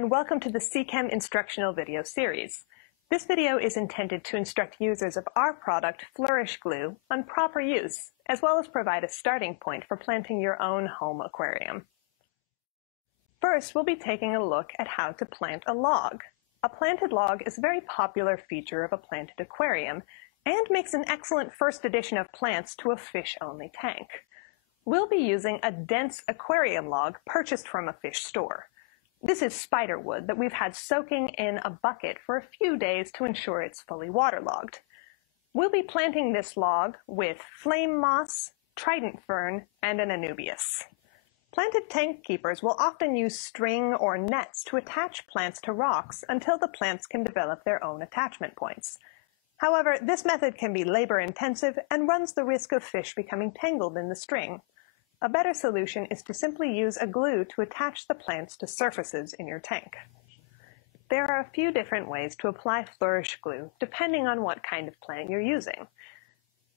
and welcome to the CChem instructional video series. This video is intended to instruct users of our product, Flourish Glue, on proper use, as well as provide a starting point for planting your own home aquarium. First, we'll be taking a look at how to plant a log. A planted log is a very popular feature of a planted aquarium and makes an excellent first addition of plants to a fish-only tank. We'll be using a dense aquarium log purchased from a fish store. This is spider wood that we've had soaking in a bucket for a few days to ensure it's fully waterlogged. We'll be planting this log with flame moss, trident fern, and an anubias. Planted tank keepers will often use string or nets to attach plants to rocks until the plants can develop their own attachment points. However, this method can be labor-intensive and runs the risk of fish becoming tangled in the string. A better solution is to simply use a glue to attach the plants to surfaces in your tank. There are a few different ways to apply Flourish Glue depending on what kind of plant you're using.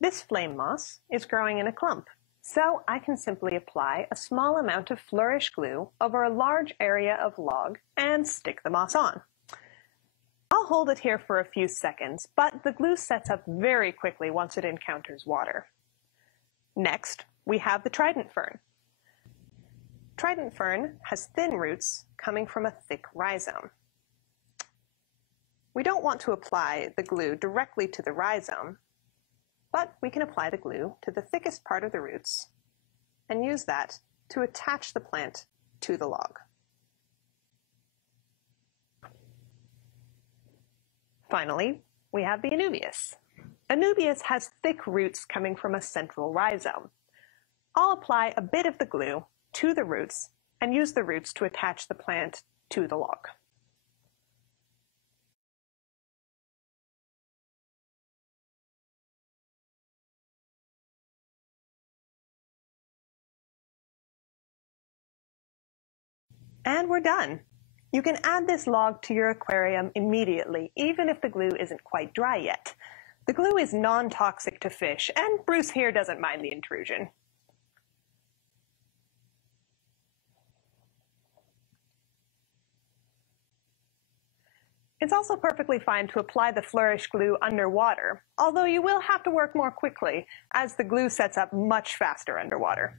This flame moss is growing in a clump, so I can simply apply a small amount of Flourish Glue over a large area of log and stick the moss on. I'll hold it here for a few seconds, but the glue sets up very quickly once it encounters water. Next, we have the trident fern. Trident fern has thin roots coming from a thick rhizome. We don't want to apply the glue directly to the rhizome, but we can apply the glue to the thickest part of the roots and use that to attach the plant to the log. Finally, we have the anubias. Anubias has thick roots coming from a central rhizome. I'll apply a bit of the glue to the roots and use the roots to attach the plant to the log. And we're done. You can add this log to your aquarium immediately, even if the glue isn't quite dry yet. The glue is non-toxic to fish, and Bruce here doesn't mind the intrusion. It's also perfectly fine to apply the Flourish Glue underwater, although you will have to work more quickly, as the glue sets up much faster underwater.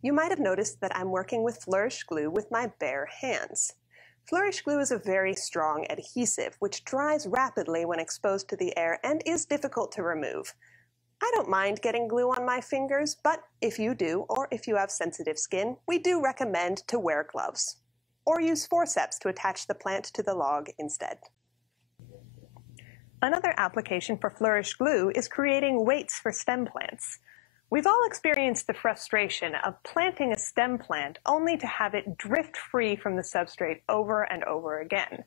You might have noticed that I'm working with Flourish Glue with my bare hands. Flourish Glue is a very strong adhesive, which dries rapidly when exposed to the air and is difficult to remove. I don't mind getting glue on my fingers, but if you do, or if you have sensitive skin, we do recommend to wear gloves. Or use forceps to attach the plant to the log instead. Another application for Flourish Glue is creating weights for stem plants. We've all experienced the frustration of planting a stem plant only to have it drift free from the substrate over and over again.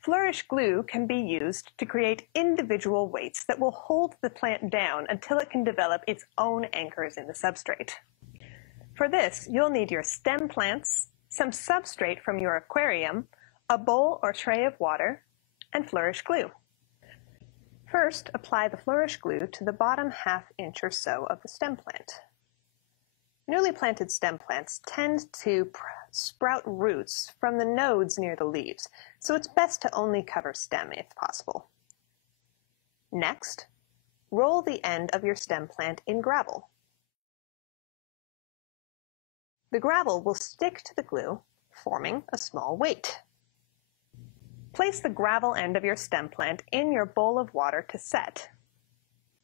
Flourish Glue can be used to create individual weights that will hold the plant down until it can develop its own anchors in the substrate. For this, you'll need your stem plants, some substrate from your aquarium, a bowl or tray of water, and Flourish Glue. First, apply the Flourish Glue to the bottom half-inch or so of the stem plant. Newly planted stem plants tend to sprout roots from the nodes near the leaves, so it's best to only cover stem if possible. Next, roll the end of your stem plant in gravel. The gravel will stick to the glue, forming a small weight. Place the gravel end of your stem plant in your bowl of water to set.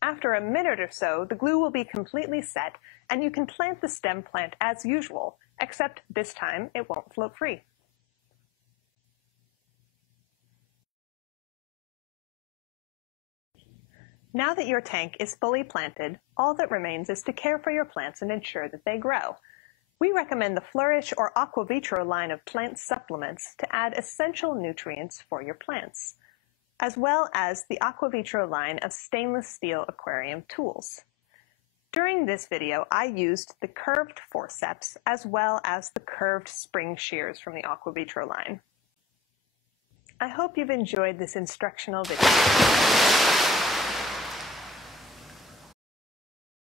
After a minute or so, the glue will be completely set, and you can plant the stem plant as usual, except this time it won't float free. Now that your tank is fully planted, all that remains is to care for your plants and ensure that they grow. We recommend the Flourish or Aquavitro line of plant supplements to add essential nutrients for your plants, as well as the Aquavitro line of stainless steel aquarium tools. During this video, I used the curved forceps as well as the curved spring shears from the Aquavitro line. I hope you've enjoyed this instructional video.